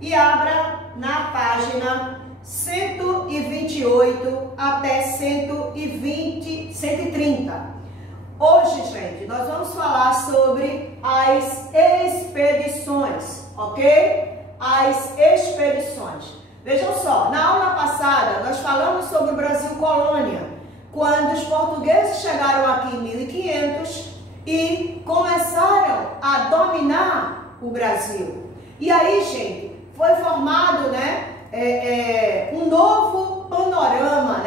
e abra na página 128 até 130. Hoje, gente, nós vamos falar sobre as expedições, ok? As expedições. Vejam só, na aula passada nós falamos sobre o Brasil colônia, quando os portugueses chegaram aqui em 1500 e começaram a dominar o Brasil. E aí, gente, foi formado, um novo panorama,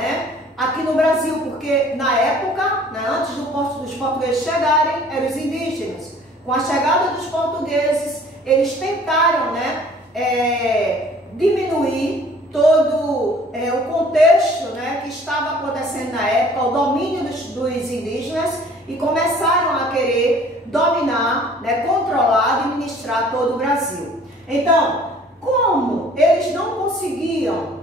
aqui no Brasil, porque na época, antes dos portugueses chegarem, eram os indígenas. Com a chegada dos portugueses, eles tentaram, diminuir todo o contexto, que estava acontecendo na época, o domínio dos indígenas, e começaram a querer dominar, controlar, administrar todo o Brasil. Então, como eles não conseguiam,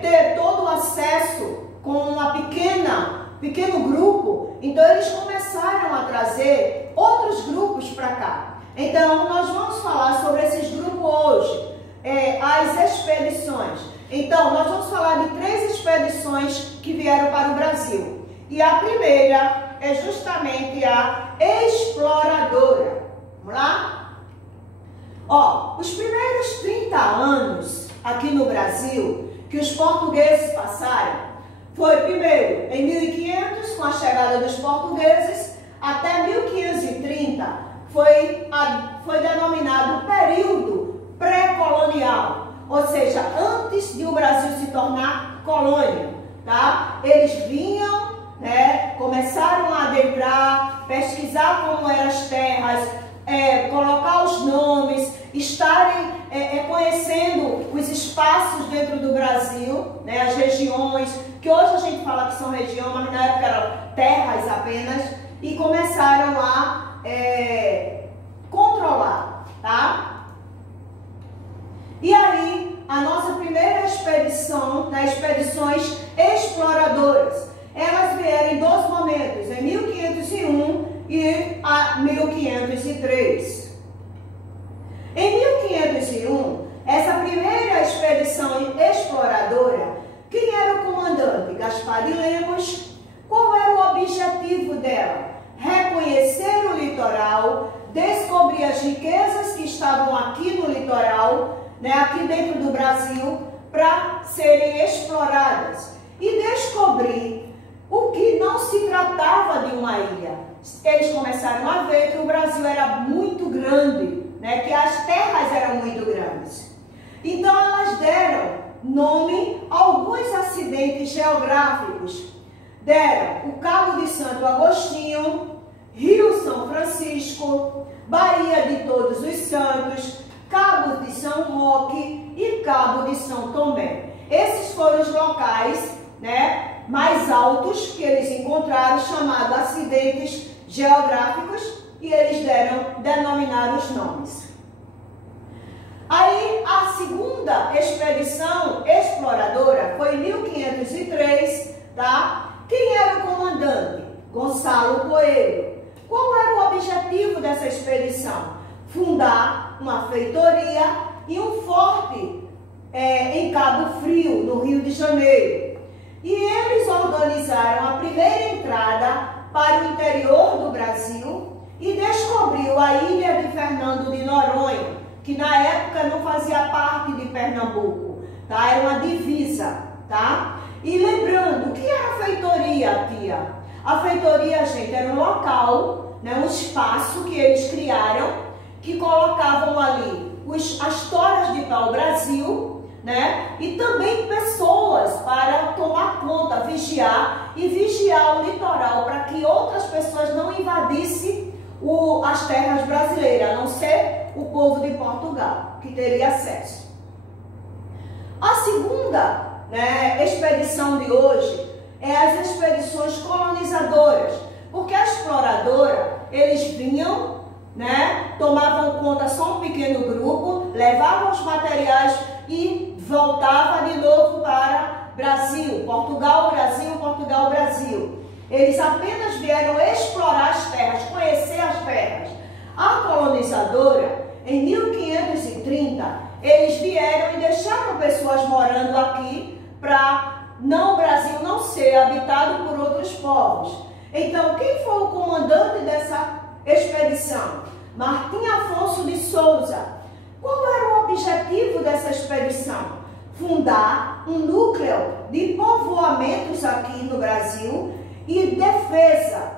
ter todo o acesso com uma pequeno grupo, então eles começaram a trazer outros grupos para cá. Então, nós vamos falar sobre esses grupos hoje, as expedições. Então, nós vamos falar de 3 expedições que vieram para o Brasil. E a primeira é justamente a exploradora. Vamos lá? Ó, os primeiros 30 anos aqui no Brasil que os portugueses passaram foi primeiro em 1500, com a chegada dos portugueses, até 1530 foi denominado período pré-colonial, ou seja, antes de o Brasil se tornar colônia, tá? Eles vinham, começaram a adentrar, pesquisar como eram as terras, colocar os nomes, estarem conhecendo os espaços dentro do Brasil, as regiões, que hoje a gente fala que são regiões, mas na época eram terras apenas, e começaram a controlar, tá? E aí, a nossa primeira expedição, expedições exploradoras, elas vieram em 2 momentos, em 1501 e a 1503. Em 1501, essa primeira expedição exploradora, quem era o comandante? Gaspar de Lemos. Qual era o objetivo dela? Reconhecer o litoral, descobrir as riquezas que estavam aqui no litoral, aqui dentro do Brasil, para serem exploradas e descobrir o que não se tratava de uma ilha. Eles começaram a ver que o Brasil era muito grande, que as terras eram muito grandes. Então elas deram nome a alguns acidentes geográficos. Deram o Cabo de Santo Agostinho, Rio São Francisco, Baía de Todos os Santos, Cabo de São Roque e Cabo de São Tomé. Esses foram os locais, mais altos que eles encontraram, chamados acidentes geográficos, e eles denominaram os nomes. Aí, a segunda expedição exploradora foi em 1503, tá? Quem era o comandante? Gonçalo Coelho. Qual era o objetivo dessa expedição? Fundar uma feitoria e um forte em Cabo Frio, no Rio de Janeiro. E eles organizaram a primeira entrada para o interior do Brasil e descobriu a ilha de Fernando de Noronha, que na época não fazia parte de Pernambuco, tá? Era uma divisa, tá? E lembrando, o que era a feitoria, tia? A feitoria, gente, era um local, um espaço que eles criaram, que colocavam ali as toras de pau-brasil, e também pessoas para tomar conta, vigiar o litoral, para que outras pessoas não invadissem as terras brasileiras, a não ser o povo de Portugal, que teria acesso. A segunda expedição de hoje é as expedições colonizadoras, porque a exploradora, eles vinham, tomavam conta só um pequeno grupo, levavam os materiais e voltava de novo para Brasil, Portugal, Brasil, Portugal, Brasil. Eles apenas vieram explorar as terras, conhecer as terras. A colonizadora, em 1530, ainda. Eles vieram e deixaram pessoas morando aqui para o Brasil não ser habitado por outros povos. Então, quem foi o comandante dessa expedição? Martim Afonso de Souza. Qual era o objetivo dessa expedição? Fundar um núcleo de povoamentos aqui no Brasil e defesa.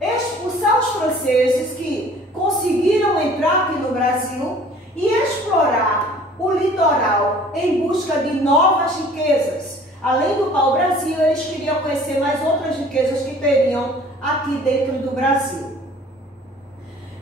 Expulsar os franceses que conseguiram entrar aqui no Brasil e explorar o litoral em busca de novas riquezas. Além do pau-brasil, eles queriam conhecer mais outras riquezas que teriam aqui dentro do Brasil.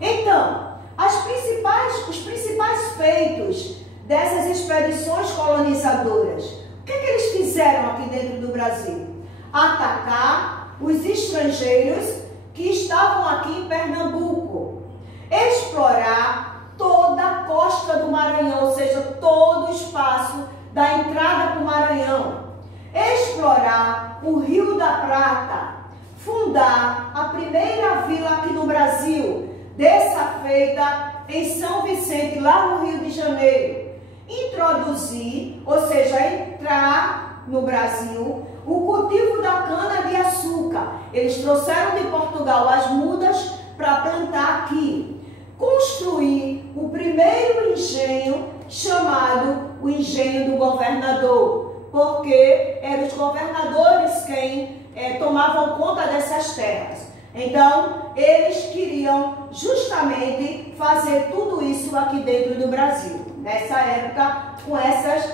Então, os principais feitos dessas expedições colonizadoras, o que eles fizeram aqui dentro do Brasil? Atacar os estrangeiros que estavam aqui em Pernambuco, explorar toda a costa do Maranhão, ou seja, todo o espaço da entrada para o Maranhão, explorar o Rio da Prata, fundar a primeira vila aqui no Brasil, dessa feita em São Vicente, lá no Rio de Janeiro, introduzir, ou seja, entrar no Brasil, o cultivo da cana-de-açúcar. Eles trouxeram de Portugal as mudas para plantar aqui. Construir o primeiro engenho, chamado o Engenho do Governador, porque eram os governadores quem tomavam conta dessas terras. Então, eles queriam justamente fazer tudo isso aqui dentro do Brasil, nessa época, com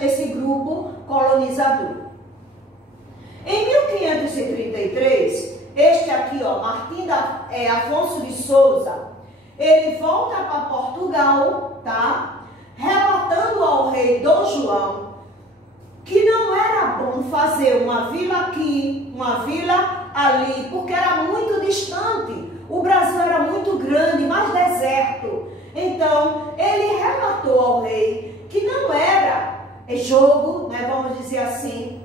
esse grupo colonizador. Em 1533, este aqui, ó, Martim Afonso de Souza, ele volta para Portugal, tá? Relatando ao rei Dom João que não era bom fazer uma vila aqui, uma vila ali, porque era muito distante. O Brasil era muito grande, mais deserto. Então, ele relatou ao rei que não era jogo, né, vamos dizer assim,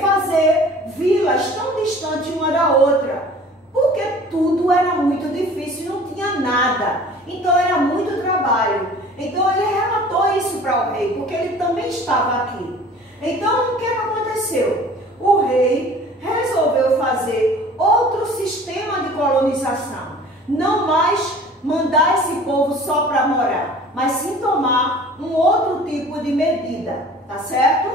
fazer vilas tão distantes uma da outra, porque tudo era muito difícil, não tinha nada. Então, era muito trabalho. Então, ele relatou isso para o rei, porque ele também estava aqui. Então, o que aconteceu? O rei resolveu fazer outro sistema de colonização. Não mais mandar esse povo só para morar, mas sim tomar um outro tipo de medida, tá certo?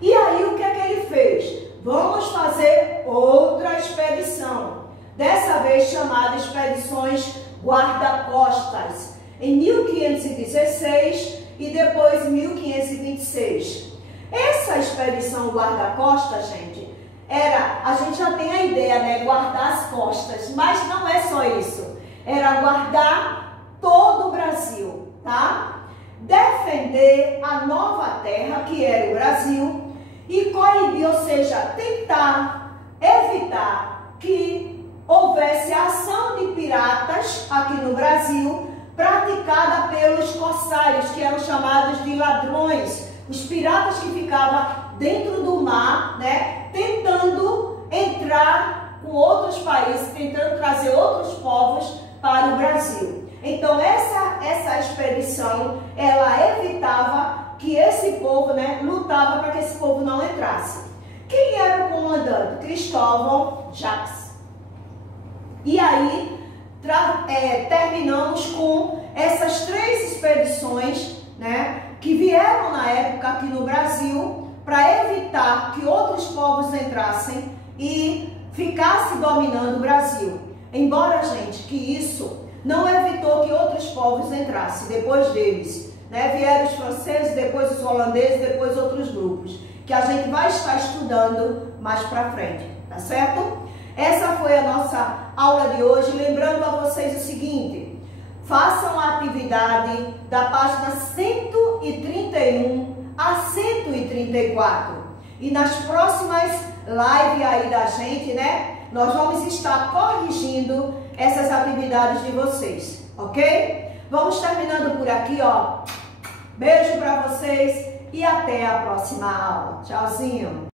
E aí, o que é que ele fez? Vamos fazer outra expedição, dessa vez chamada Expedições Guarda-Costas, em 1516 e depois 1526. Essa expedição guarda-costas, gente, a gente já tem a ideia, né, guardar as costas, mas não é só isso, era guardar todo o Brasil, tá? Defender a nova terra, que era o Brasil, e coibir, ou seja, tentar evitar que houvesse ação de piratas aqui no Brasil, praticada pelos corsários, que eram chamados de ladrões, os piratas que ficavam dentro do mar, né, tentando entrar com outros países, tentando trazer outros povos para o Brasil. Então, essa expedição, ela evitava que esse povo, né, lutava para que esse povo não entrasse. Quem era o comandante? Cristóvão Jacques. E aí, terminamos com essas 3 expedições, né, que vieram na época aqui no Brasil para evitar que outros povos entrassem e ficassem dominando o Brasil. Embora, gente, que isso não evitou que outros povos entrassem depois deles, né? Vieram os franceses, depois os holandeses, depois outros grupos, que a gente vai estar estudando mais para frente, tá certo? Essa foi a nossa aula de hoje. Lembrando a vocês o seguinte: façam a atividade da página 131 a 134. E nas próximas lives aí da gente, né, nós vamos estar corrigindo essas atividades de vocês, ok? Vamos terminando por aqui, ó. Beijo para vocês e até a próxima aula. Tchauzinho!